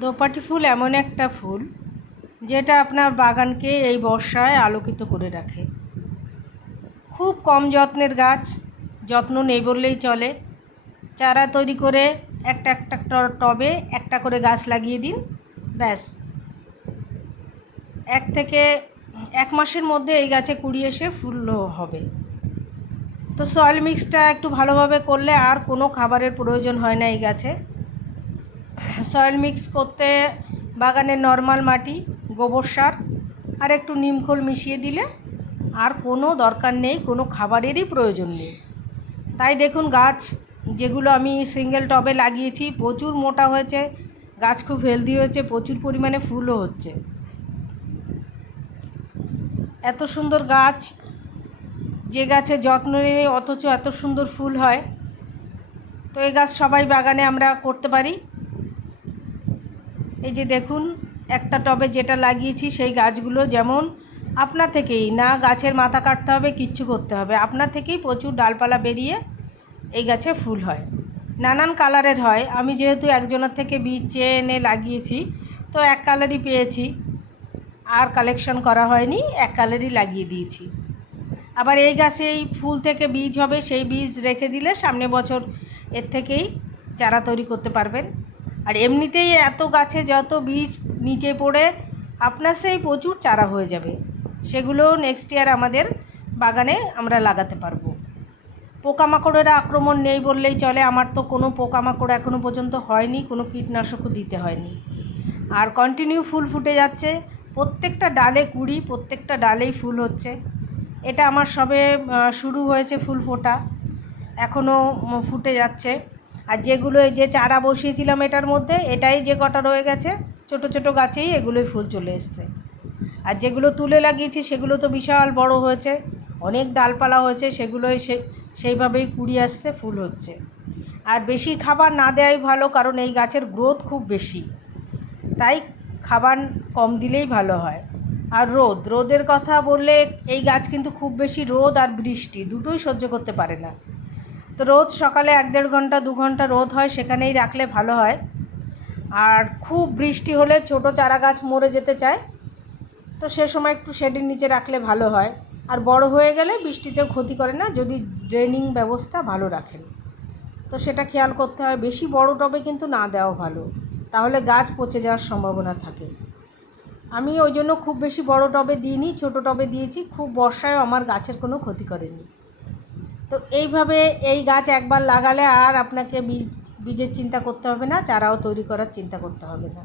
দোপাটি ফুল এমন একটা ফুল যেটা আপনার বাগানকে এই বর্ষায় আলোকিত করে রাখে। খুব কম যত্নের গাছ, যত্ন নেই বললেই চলে। চারা তৈরি করে একটা একটা টবে একটা করে গাছ লাগিয়ে দিন, ব্যাস 1 মাসের মধ্যে এই গাছে কুড়ি এসে ফুল হবে। তো সয়েল মিক্সটা একটু ভালোভাবে করলে আর কোনো খাবারের প্রয়োজন হয় না এই গাছে। সয়েল মিক্স করতে বাগানের নর্মাল মাটি, গোবর সার আর একটু নিমখোল মিশিয়ে দিলে আর কোনো দরকার নেই, কোনো খাবারেরই প্রয়োজন নেই। তাই দেখুন গাছ যেগুলো আমি সিঙ্গেল টবে লাগিয়েছি প্রচুর মোটা হয়েছে, গাছ খুব হেলদি হয়েছে, প্রচুর পরিমাণে ফুলও হচ্ছে। এত সুন্দর গাছ, যে গাছে যত্ন নেই অথচ এত সুন্দর ফুল হয়, তো এই গাছ সবাই বাগানে আমরা করতে পারি। এই যে দেখুন একটা টবে যেটা লাগিয়েছি সেই গাছগুলো যেমন আপনা থেকেই, না গাছের মাথা কাটতে হবে, কিচ্ছু করতে হবে, আপনা থেকেই প্রচুর ডালপালা বেরিয়ে এই গাছে ফুল হয়। নানান কালারের হয়, আমি যেহেতু একজনের থেকে বীজ চেয়ে এনে লাগিয়েছি তো এক কালারই পেয়েছি, আর কালেকশন করা হয়নি, এক কালারই লাগিয়ে দিয়েছি। আবার এই গাছে এই ফুল থেকে বীজ হবে, সেই বীজ রেখে দিলে সামনে বছর এর থেকেই চারা তৈরি করতে পারবেন। আর এমনিতেই এত গাছে যত বীজ নিচে পড়ে আপনার সেই প্রচুর চারা হয়ে যাবে, সেগুলো নেক্সট ইয়ার আমাদের বাগানে আমরা লাগাতে পারবো। পোকামাকড়ের আক্রমণ নেই বললেই চলে, আমার তো কোনো পোকামাকড় এখনও পর্যন্ত হয়নি, কোনো কীটনাশকও দিতে হয়নি। আর কন্টিনিউ ফুল ফুটে যাচ্ছে, প্রত্যেকটা ডালে কুড়ি, প্রত্যেকটা ডালেই ফুল হচ্ছে। এটা আমার সবে শুরু হয়েছে ফুল ফোটা, এখনও ফুটে যাচ্ছে। আর যেগুলো যে চারা বসিয়েছিলাম এটার মধ্যে, এটাই যে কটা রয়ে গেছে ছোট ছোট গাছেই এগুলোই ফুল চলে এসছে। আর যেগুলো তুলে লাগিয়েছি সেগুলো তো বিশাল বড় হয়েছে, অনেক ডালপালা হয়েছে, সেগুলোই সেইভাবেই কুড়ি আসছে, ফুল হচ্ছে। আর বেশি খাবার না দেওয়াই ভালো, কারণ এই গাছের গ্রোথ খুব বেশি, তাই খাবার কম দিলেই ভালো হয়। আর রোদের কথা বললে এই গাছ কিন্তু খুব বেশি রোদ আর বৃষ্টি দুটোই সহ্য করতে পারে না। তো রোদ সকালে 1-1.5 ঘন্টা 2 ঘন্টা রোদ হয়, সেখানেই রাখলে ভালো হয়। আর খুব বৃষ্টি হলে ছোট চারা গাছ মরে যেতে চায়, তো সে সময় একটু শেডের নিচে রাখলে ভালো হয়। আর বড় হয়ে গেলে বৃষ্টিতেও ক্ষতি করে না, যদি ড্রেনিং ব্যবস্থা ভালো রাখেন, তো সেটা খেয়াল করতে হয়। বেশি বড় টবে কিন্তু না দেওয়া ভালো, তাহলে গাছ পচে যাওয়ার সম্ভাবনা থাকে। আমি ওই জন্য খুব বেশি বড় টবে দিইনি, ছোট টবে দিয়েছি, খুব বর্ষায়ও আমার গাছের কোনো ক্ষতি করেনি। তো এইভাবে এই গাছ একবার লাগালে আর আপনাকে বীজের চিন্তা করতে হবে না, চারাও তৈরি করার চিন্তা করতে হবে না।